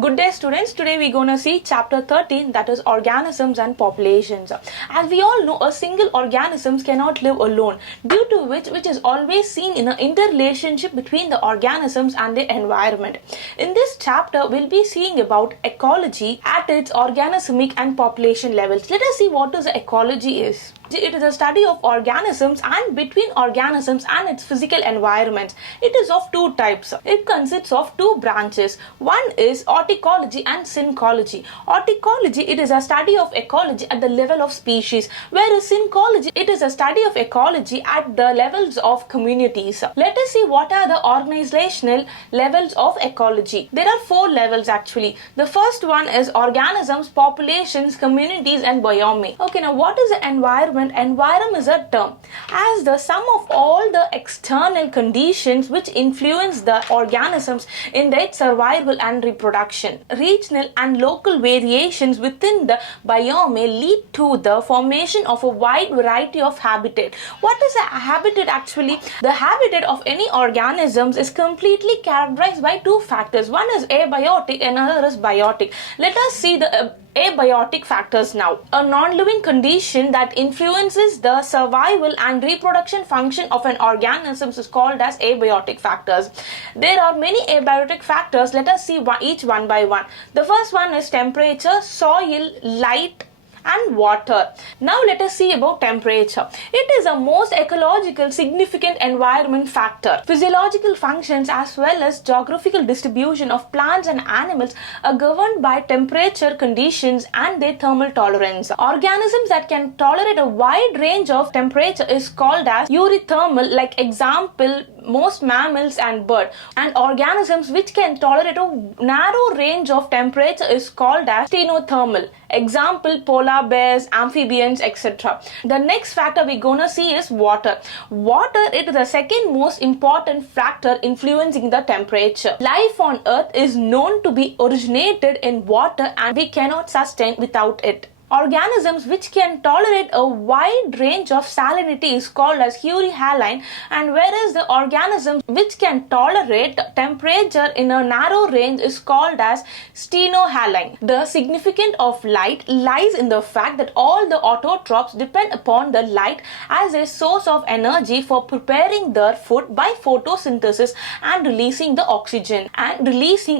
Good day students, today we're going to see chapter 13, that is organisms and populations. As we all know, a single organism cannot live alone, due to which is always seen in an interrelationship between the organisms and the environment. In this chapter, we'll be seeing about ecology at its organismic and population levels. Let us see what is ecology is. It is a study of organisms and between organisms and its physical environments. It is of two types. It consists of two branches. One is horticology and syncology. Horticology, it is a study of ecology at the level of species, whereas syncology, it is a study of ecology at the levels of communities. Let us see what are the organizational levels of ecology. There are four levels actually. The first one is organisms, populations, communities and biome. Okay, now what is the environment? Environment is a term as the sum of all the external conditions which influence the organisms in their survival and reproduction. Regional and local variations within the biome lead to the formation of a wide variety of habitat. What is a habitat actually? The habitat of any organisms is completely characterized by two factors. One is abiotic and another is biotic. Let us see the abiotic factors now. A non-living condition that influences the survival and reproduction function of an organism is called as abiotic factors. There are many abiotic factors. Let us see each one by one. The first one is temperature, soil, light, and water. Now let us see about temperature. It is a most ecological significant environment factor. Physiological functions as well as geographical distribution of plants and animals are governed by temperature conditions and their thermal tolerance. Organisms that can tolerate a wide range of temperature is called as euthermal, like example most mammals and birds, and organisms which can tolerate a narrow range of temperature is called as stenothermal, example polar bears, amphibians, etc. The next factor we're gonna see is water. Water, it is the second most important factor influencing the temperature. Life on earth is known to be originated in water and we cannot sustain without it. Organisms which can tolerate a wide range of salinity is called as euryhaline, and whereas the organisms which can tolerate temperature in a narrow range is called as stenohaline. The significance of light lies in the fact that all the autotrophs depend upon the light as a source of energy for preparing their food by photosynthesis and releasing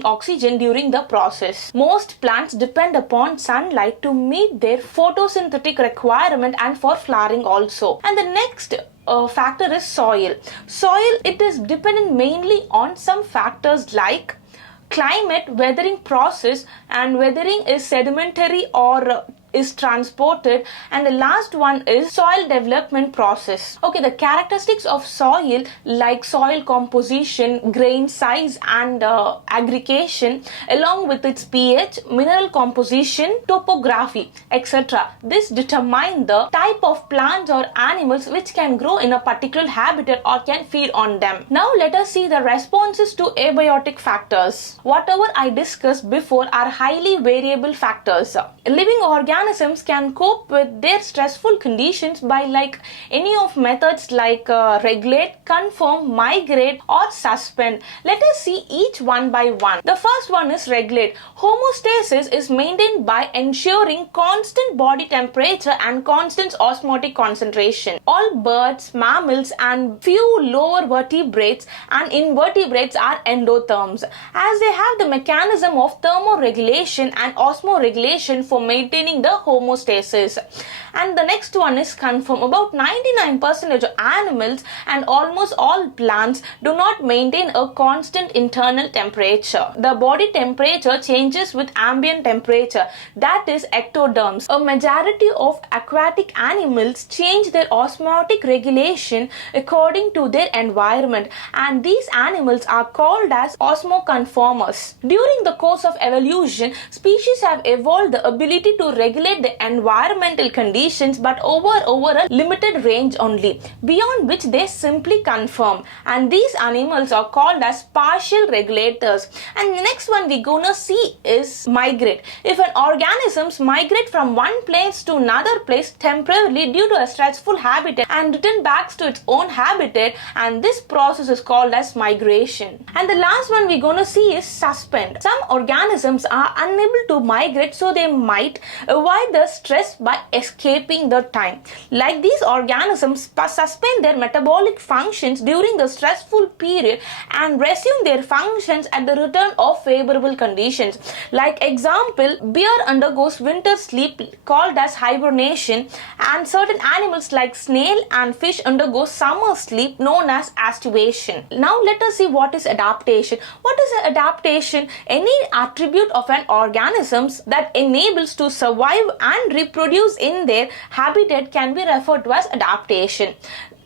oxygen during the process. Most plants depend upon sunlight to meet their photosynthetic requirement and for flowering also. And the next factor is soil. Soil, it is dependent mainly on some factors like climate, weathering process, and weathering is sedimentary or is transported, and the last one is soil development process. Okay, the characteristics of soil like soil composition, grain size and aggregation along with its pH, mineral composition, topography, etc. This determine the type of plants or animals which can grow in a particular habitat or can feed on them. Now let us see the responses to abiotic factors. Whatever I discussed before are highly variable factors. Living organisms can cope with their stressful conditions by any of methods like regulate, conform, migrate or suspend. Let us see each one by one. The first one is regulate. Homeostasis is maintained by ensuring constant body temperature and constant osmotic concentration. All birds, mammals and few lower vertebrates and invertebrates are endotherms, as they have the mechanism of thermoregulation and osmoregulation for maintaining the homeostasis. And the next one is conform. About 99% of animals and almost all plants do not maintain a constant internal temperature. The body temperature changes with ambient temperature, that is ectoderms. A majority of aquatic animals change their osmotic regulation according to their environment, and these animals are called as osmoconformers. During the course of evolution, species have evolved the ability to regulate regulate the environmental conditions but over a limited range only, beyond which they simply conform. And these animals are called as partial regulators. And the next one we're gonna see is migrate. If an organism migrate from one place to another place temporarily due to a stressful habitat and return back to its own habitat, and this process is called as migration. And the last one we're gonna see is suspend. Some organisms are unable to migrate, so they might avoid the stress by escaping the time. Like these organisms suspend their metabolic functions during the stressful period and resume their functions at the return of favorable conditions. Like example, bear undergoes winter sleep called as hibernation, and certain animals like snail and fish undergo summer sleep known as aestivation. Now let us see what is adaptation. What is adaptation? Any attribute of an organism that enables to survive and reproduce in their habitat can be referred to as adaptation.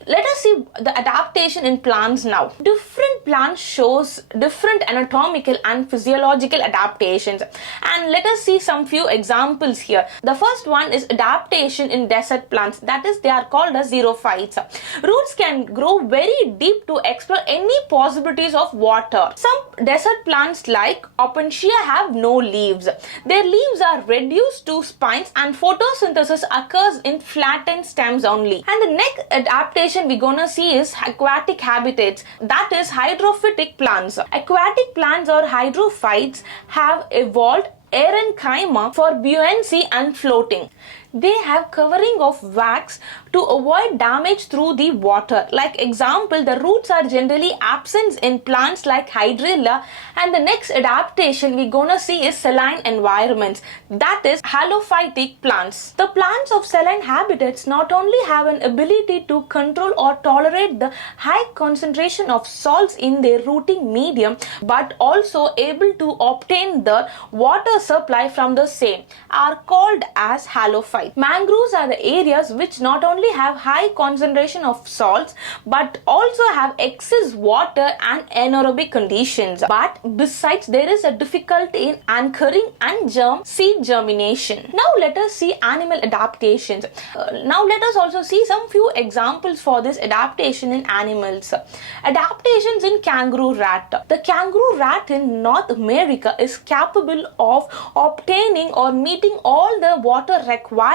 Let us see the adaptation in plants now. Different plants shows different anatomical and physiological adaptations. And let us see some few examples here. The first one is adaptation in desert plants. That is, they are called as xerophytes. Roots can grow very deep to explore any possibilities of water. Some desert plants like Opuntia have no leaves. Their leaves are reduced to spines and photosynthesis occurs in flattened stems only. And the next adaptation we're gonna see is aquatic habitats, that is hydrophytic plants. Aquatic plants or hydrophytes have evolved parenchyma for buoyancy and floating. They have covering of wax to avoid damage through the water. Like example, the roots are generally absent in plants like hydrilla. And the next adaptation we're gonna see is saline environments, that is halophytic plants. The plants of saline habitats not only have an ability to control or tolerate the high concentration of salts in their rooting medium, but also able to obtain the water supply from the same, are called as halophytes. Mangroves are the areas which not only have high concentration of salts but also have excess water and anaerobic conditions. But besides, there is a difficulty in anchoring and seed germination. Now let us see animal adaptations. Now let us also see some few examples for this adaptation in animals. Adaptations in kangaroo rat. The kangaroo rat in North America is capable of obtaining or meeting all the water requirements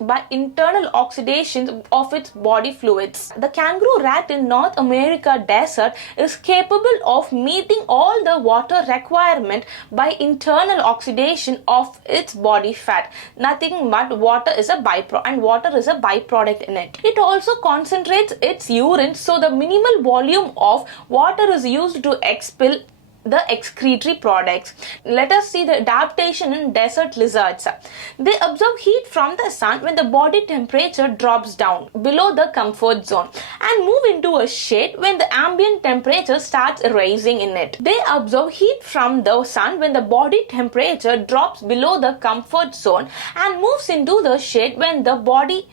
by internal oxidation of its body fluids. The kangaroo rat in North America desert is capable of meeting all the water requirement by internal oxidation of its body fat. Nothing but water is a byproduct, and water is a byproduct in it. It also concentrates its urine, so the minimal volume of water is used to expel the excretory products. Let us see the adaptation in desert lizards. They absorb heat from the sun when the body temperature drops down below the comfort zone and move into a shade when the ambient temperature starts rising in it. They absorb heat from the sun when the body temperature drops below the comfort zone and moves into the shade when the body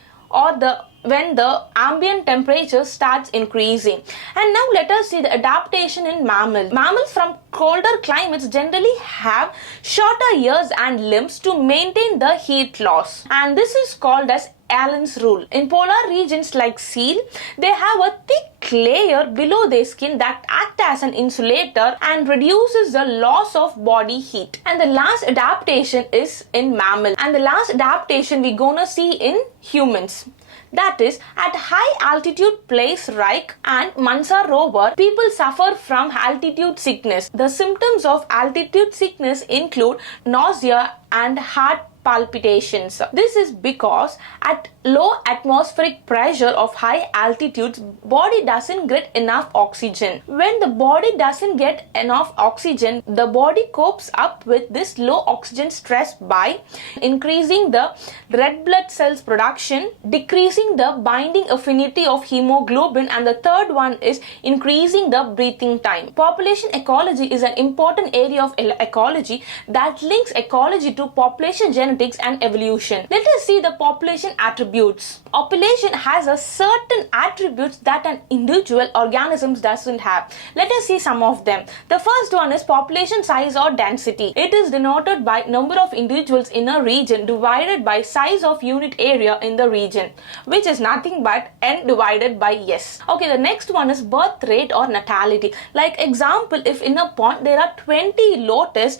when the ambient temperature starts increasing. And now let us see the adaptation in mammals. Mammals from colder climates generally have shorter ears and limbs to maintain the heat loss, and this is called as Allen's rule. In polar regions like seal, they have a thick layer below their skin that acts as an insulator and reduces the loss of body heat. And the last adaptation is in mammals, and the last adaptation we're gonna see in humans. That is, at high altitude place like and Mansarovar, people suffer from altitude sickness. The symptoms of altitude sickness include nausea and heart palpitations. This is because at low atmospheric pressure of high altitudes, body doesn't get enough oxygen. When the body doesn't get enough oxygen, the body copes up with this low oxygen stress by increasing the red blood cells production, decreasing the binding affinity of hemoglobin, and the third one is increasing the breathing time. Population ecology is an important area of ecology that links ecology to population genetics genetics and evolution. Let us see the population attributes. Population has a certain attributes that an individual organism doesn't have. Let us see some of them. The first one is population size or density. It is denoted by number of individuals in a region divided by size of unit area in the region, which is nothing but n divided by s. Okay, the next one is birth rate or natality. Like example, if in a pond there are 20 lotus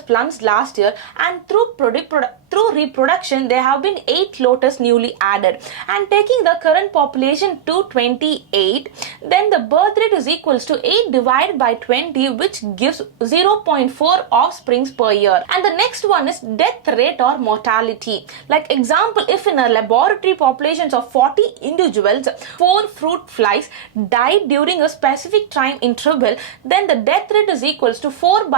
plants last year, and through reproduction there have been 8 lotus newly added, and taking the current population to 28, then the birth rate is equals to 8 divided by 20, which gives 0.4 offsprings per year. And the next one is death rate or mortality. Like example, if in a laboratory populations of 40 individuals, 4 fruit flies died during a specific time interval, then the death rate is equals to 4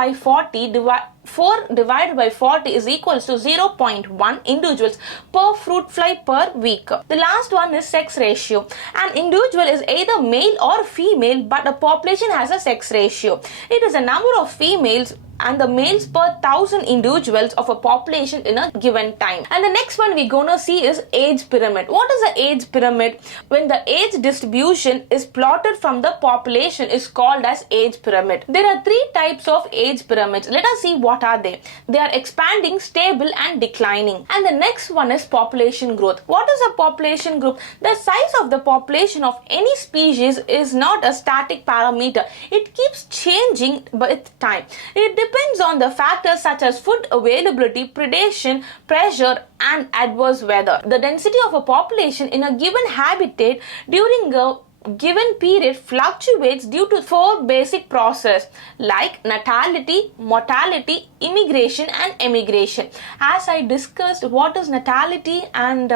divided by 40 is equals to 0.1 individuals per fruit fly per week. The last one is sex ratio. An individual is either male or female, but a population has a sex ratio. It is a number of females and the males per 1,000 individuals of a population in a given time. And the next one we're gonna see is age pyramid. What is the age pyramid? When the age distribution is plotted from the population is called as age pyramid. There are 3 types of age pyramids. Let us see what are they. They are expanding, stable and declining. And the next one is population growth. What is a population growth? The size of the population of any species is not a static parameter. It keeps changing with time. It depends on the factors such as food availability, predation, pressure and adverse weather. The density of a population in a given habitat during a given period fluctuates due to 4 basic processes like natality, mortality, immigration and emigration. As I discussed what is natality and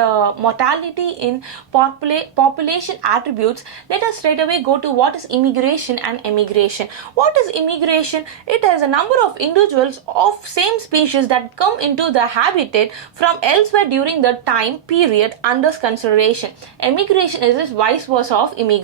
mortality in population attributes, let us straight away go to what is immigration and emigration. What is immigration? It is a number of individuals of same species that come into the habitat from elsewhere during the time period under consideration. Emigration is vice versa of immigration.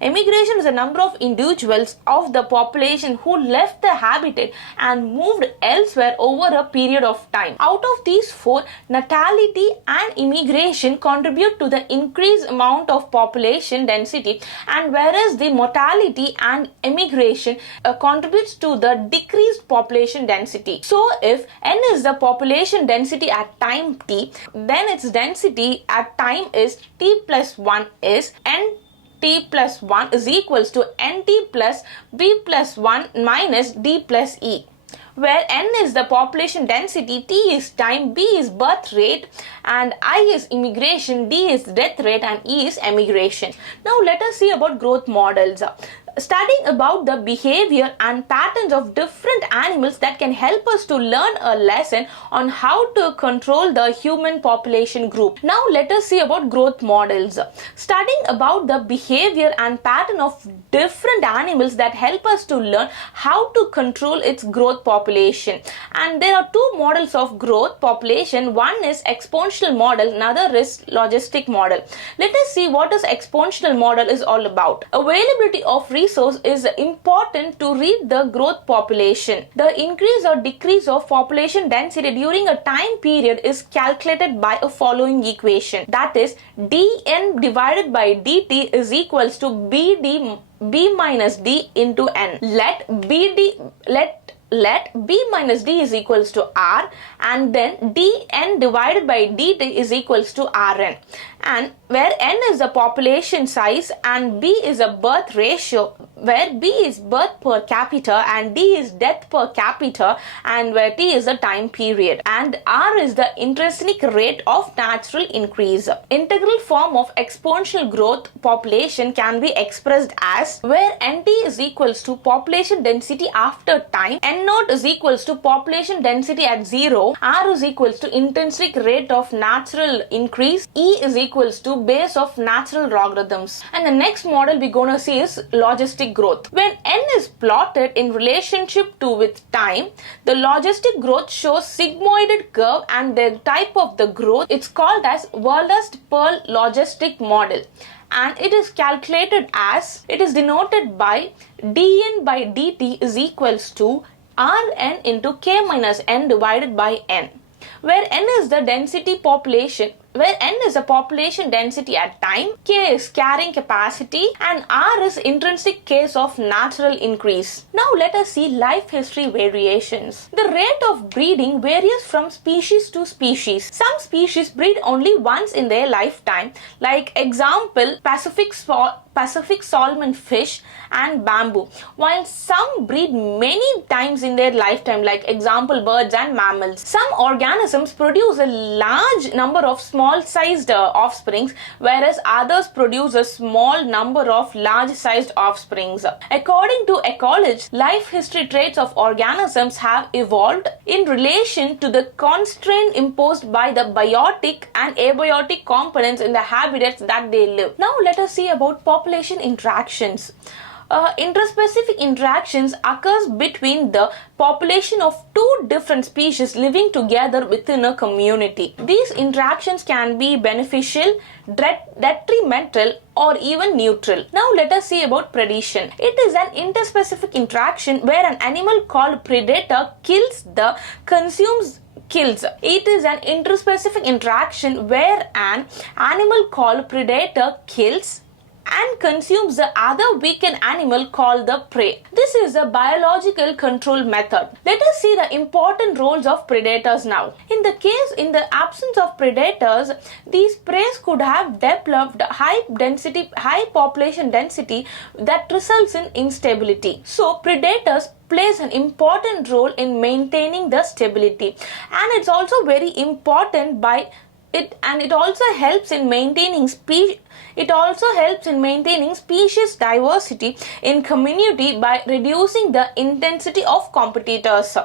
Emigration is a number of individuals of the population who left the habitat and moved elsewhere over a period of time. Out of these 4, natality and immigration contribute to the increased amount of population density, and whereas the mortality and emigration contributes to the decreased population density. So if n is the population density at time t, then its density at time is t plus 1 is n t plus 1 is equals to nt plus b plus 1 minus d plus e, where n is the population density, t is time, b is birth rate, and I is immigration, d is death rate, and e is emigration. Now let us see about growth models. Studying about the behavior and patterns of different animals that can help us to learn a lesson on how to control the human population group. Now let us see about growth models. Studying about the behavior and pattern of different animals that help us to learn how to control its growth population. And there are 2 models of growth population. One is exponential model, another is logistic model. Let us see what is exponential model is all about. Availability of resource is important to read the growth population. The increase or decrease of population density during a time period is calculated by a following equation. That is, dn divided by dt is equals to b minus d into n. Let b minus d is equals to r, and then dn divided by dt is equals to rn. And where n is the population size and b is a birth ratio, where b is birth per capita and d is death per capita, and where t is the time period, and r is the intrinsic rate of natural increase. Integral form of exponential growth population can be expressed as where nt is equals to population density after time, n naught is equals to population density at 0, r is equals to intrinsic rate of natural increase, e is equals to base of natural logarithms. And the next model we're going to see is logistic growth. When n is plotted in relationship to with time, the logistic growth shows sigmoided curve, and the type of the growth it's called as Wallace-Pearl logistic model, and it is calculated as, it is denoted by dn by dt is equals to Rn into k minus n divided by n, where n is the density population, where n is the population density at time, k is carrying capacity, and r is intrinsic case of natural increase. Now let us see life history variations. The rate of breeding varies from species to species. Some species breed only once in their lifetime, like example Pacific salmon fish and bamboo, while some breed many times in their lifetime, like example birds and mammals. Some organisms produce a large number of small-sized offsprings, whereas others produce a small number of large-sized offsprings. According to ecology, life history traits of organisms have evolved in relation to the constraint imposed by the biotic and abiotic components in the habitats that they live. Now let us see about population interactions. Interspecific interactions occurs between the population of two different species living together within a community. These interactions can be beneficial, detrimental, or even neutral. Now let us see about predation. It is an interspecific interaction where an animal called predator kills the consumes. It is an interspecific interaction where an animal called predator kills and consumes the other weakened animal called the prey. This is a biological control method. Let us see the important roles of predators now. In the absence of predators, these prey could have developed high population density that results in instability. So predators plays an important role in maintaining the stability, and it's also very important it also helps in maintaining species diversity in community by reducing the intensity of competitors.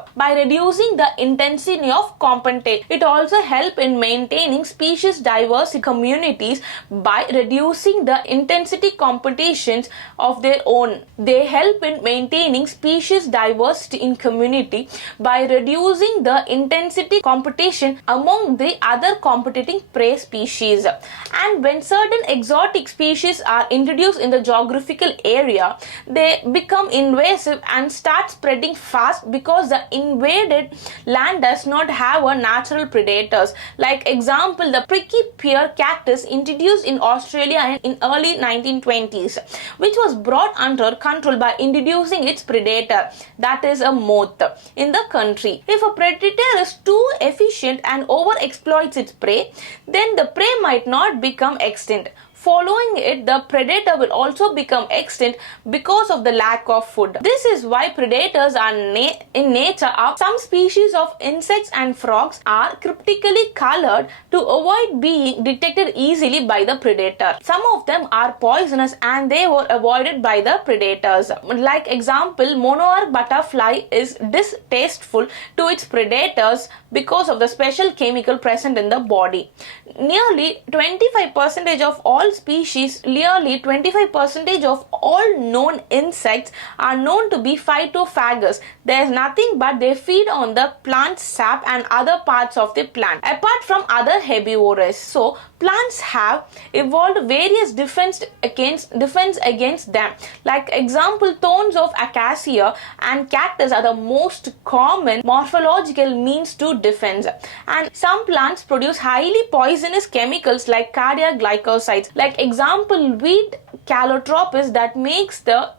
It also helps in maintaining species diversity communities by reducing the intensity competitions of their own. They help in maintaining species diversity in community by reducing the intensity competition among the other competing prey species. And when certain exotic species are introduced in the geographical area, they become invasive and start spreading fast because the invaded land does not have a natural predators. Like example, the prickly pear cactus introduced in Australia in early 1920s, which was brought under control by introducing its predator, that is a moth, in the country. If a predator is too efficient and overexploits its prey, then the prey might not become extinct. Following it, the predator will also become extinct because of the lack of food. This is why predators are in nature. Some species of insects and frogs are cryptically colored to avoid being detected easily by the predator. Some of them are poisonous and they were avoided by the predators. Like example, monarch butterfly is distasteful to its predators because of the special chemical present in the body. Nearly 25% of all known insects are known to be phytophagous. There is nothing but they feed on the plant sap and other parts of the plant, apart from other herbivores. So plants have evolved various defense against them. Like example, thorns of acacia and cactus are the most common morphological means to defense. And some plants produce highly poisonous chemicals like cardiac glycosides. Like example, weed calotropis that makes the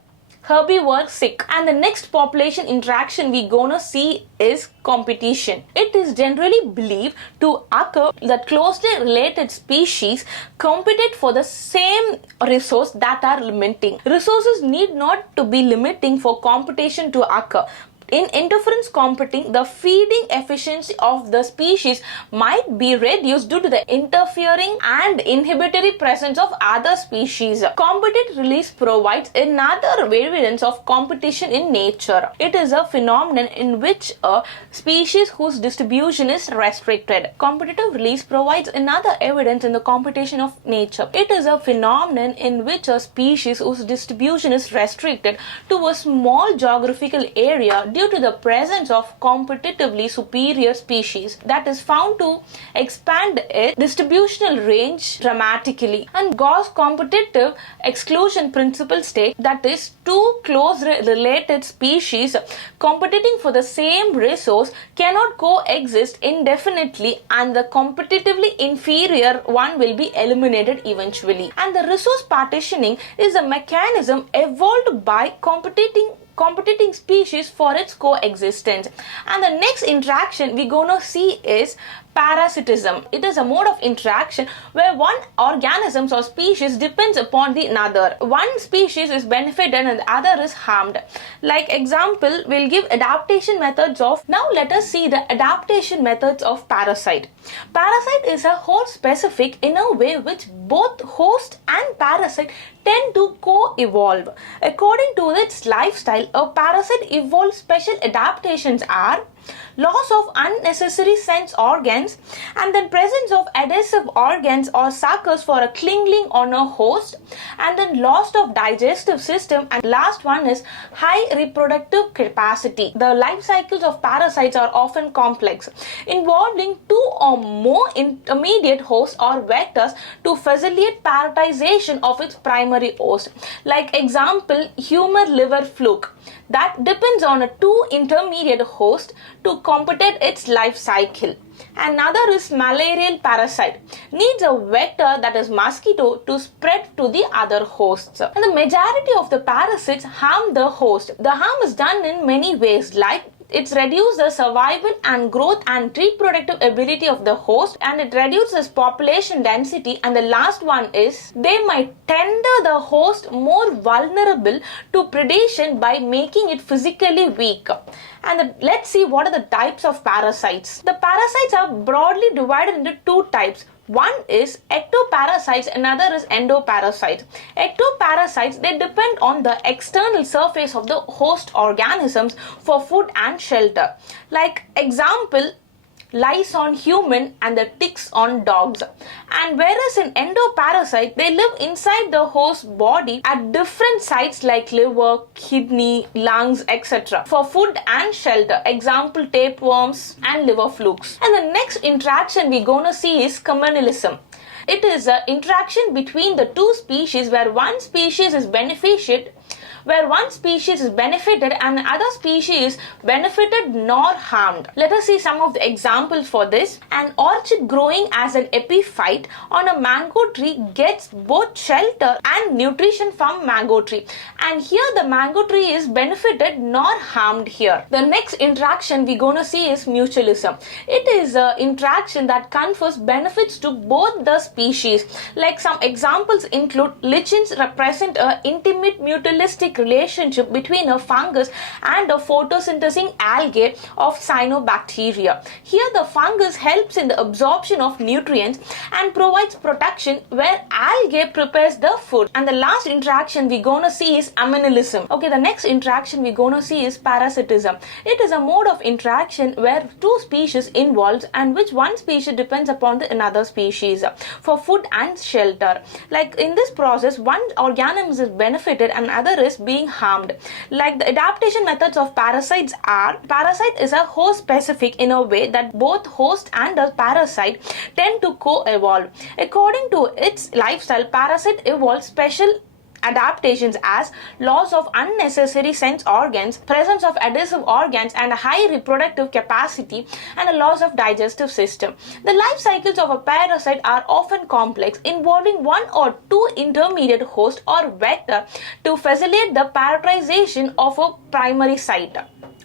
herbivore sick. And the next population interaction we gonna see is competition. It is generally believed to occur that closely related species compete for the same resource that are limiting. Resources need not to be limiting for competition to occur. In interference competing, the feeding efficiency of the species might be reduced due to the interfering and inhibitory presence of other species. Competitive release provides another evidence of competition in nature. It is a phenomenon in which a species whose distribution is restricted. Competitive release provides another evidence in the competition of nature. It is a phenomenon in which a species whose distribution is restricted to a small geographical area due to the presence of competitively superior species that is found to expand its distributional range dramatically. And Gauss competitive exclusion principle states that is two close related species competing for the same resource cannot coexist indefinitely, and the competitively inferior one will be eliminated eventually. And the resource partitioning is a mechanism evolved by competing species for its coexistence. And the next interaction we're gonna see is parasitism. It is a mode of interaction where one organism or species depends upon the another. One species is benefited and the other is harmed. Like example, we'll give adaptation methods of. Now let us see the adaptation methods of parasite. Parasite is a host specific in a way which both host and parasite tend to co-evolve. According to its lifestyle, a parasite evolves special adaptations are loss of unnecessary sense organs, and then presence of adhesive organs or suckers for a clinging on a host, and then loss of digestive system, and last one is high reproductive capacity. The life cycles of parasites are often complex, involving two or more intermediate hosts or vectors to facilitate parasitization of its primary host. Like example, human liver fluke that depends on a two intermediate host to complete its life cycle. Another is malarial parasite, needs a vector that is mosquito to spread to the other hosts. And the majority of the parasites harm the host. The harm is done in many ways, like it's reduces the survival and growth and reproductive ability of the host, and it reduces population density, and the last one is they might render the host more vulnerable to predation by making it physically weak. And let's see what are the types of parasites. The parasites are broadly divided into two types. One is ectoparasites, another is endoparasites. Ectoparasites, they depend on the external surface of the host organisms for food and shelter. Like example, lice on human and the ticks on dogs. And whereas in endoparasite, they live inside the host body at different sites like liver, kidney, lungs, etc. for food and shelter. Example, tapeworms and liver flukes. And the next interaction we're gonna see is communalism. It is an interaction between the two species where one species is benefited and other species benefited nor harmed. Let us see some of the examples for this. An orchid growing as an epiphyte on a mango tree gets both shelter and nutrition from mango tree. And here the mango tree is benefited nor harmed here. The next interaction we're going to see is mutualism. It is an interaction that confers benefits to both the species. Like some examples include lichens represent an intimate mutualistic relationship between a fungus and a photosynthesizing algae of cyanobacteria. Here the fungus helps in the absorption of nutrients and provides protection where algae prepares the food. And the last interaction we're gonna see is aminalism. Okay, the next interaction we're gonna see is parasitism. It is a mode of interaction where two species involves and which one species depends upon the another species for food and shelter. Like in this process, one organism is benefited and other is being harmed. Like the adaptation methods of parasites are, parasite is a host specific in a way that both host and the parasite tend to co-evolve. According to its lifestyle, parasite evolves special adaptations as loss of unnecessary sense organs, presence of adhesive organs and a high reproductive capacity, and a loss of digestive system. The life cycles of a parasite are often complex, involving one or two intermediate host or vector to facilitate the parasitization of a primary site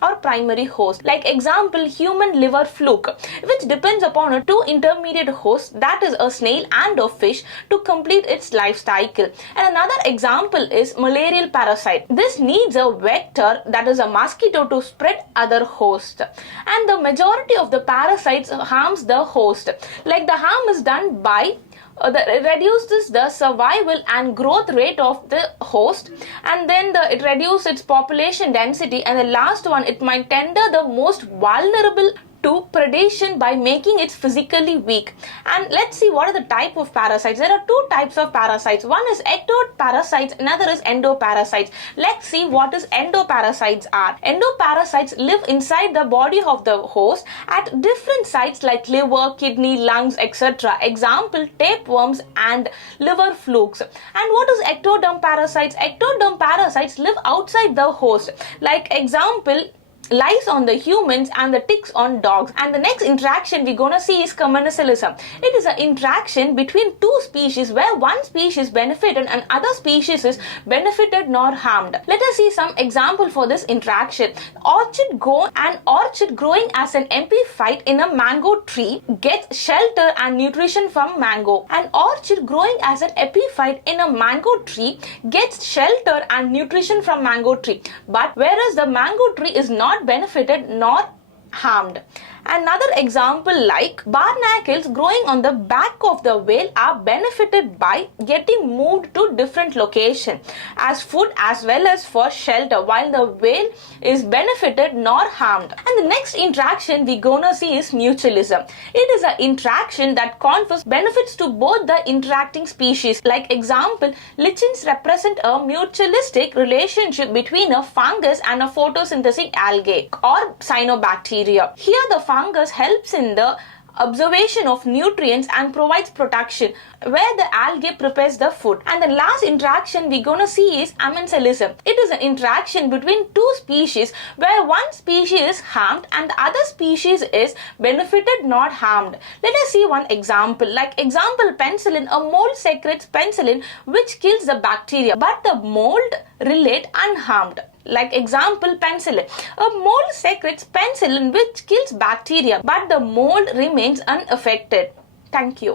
or primary host. Like example, human liver fluke, which depends upon a two intermediate hosts, that is a snail and a fish, to complete its life cycle. And another example is malarial parasite. This needs a vector, that is a mosquito, to spread other hosts. And the majority of the parasites harms the host. Like the harm is done by It reduces the survival and growth rate of the host, and then it reduces its population density, and the last one, it might tender the most vulnerable to predation by making it physically weak. And let's see what are the type of parasites. There are two types of parasites. One is ectoparasites, another is endoparasites. Let's see what is endoparasites are. Endoparasites live inside the body of the host at different sites like liver, kidney, lungs, etc. Example, tapeworms and liver flukes. And what is ectoderm parasites? Ectoderm parasites live outside the host. Like example, lice on the humans and the ticks on dogs. And the next interaction we're gonna see is commensalism. It is an interaction between two species where one species benefited and other species is benefited nor harmed. Let us see some example for this interaction. Orchid growing as an epiphyte in a mango tree gets shelter and nutrition from mango. An orchid growing as an epiphyte in a mango tree gets shelter and nutrition from mango tree. But whereas the mango tree is not benefited nor harmed. Another example, like barnacles growing on the back of the whale are benefited by getting moved to different location as food as well as for shelter, while the whale is benefited nor harmed. And the next interaction we gonna see is mutualism. It is an interaction that confers benefits to both the interacting species. Like example, lichens represent a mutualistic relationship between a fungus and a photosynthetic algae or cyanobacteria. Here the fungus helps in the observation of nutrients and provides protection, where the algae prepares the food. And the last interaction we're gonna see is amensalism. It is an interaction between two species where one species is harmed and the other species is benefited, not harmed. Let us see one example. Like example, penicillin. A mold secretes penicillin which kills the bacteria, but the mold relate unharmed. Like example, penicillin. A mold secretes penicillin which kills bacteria, but the mold remains unaffected. Thank you.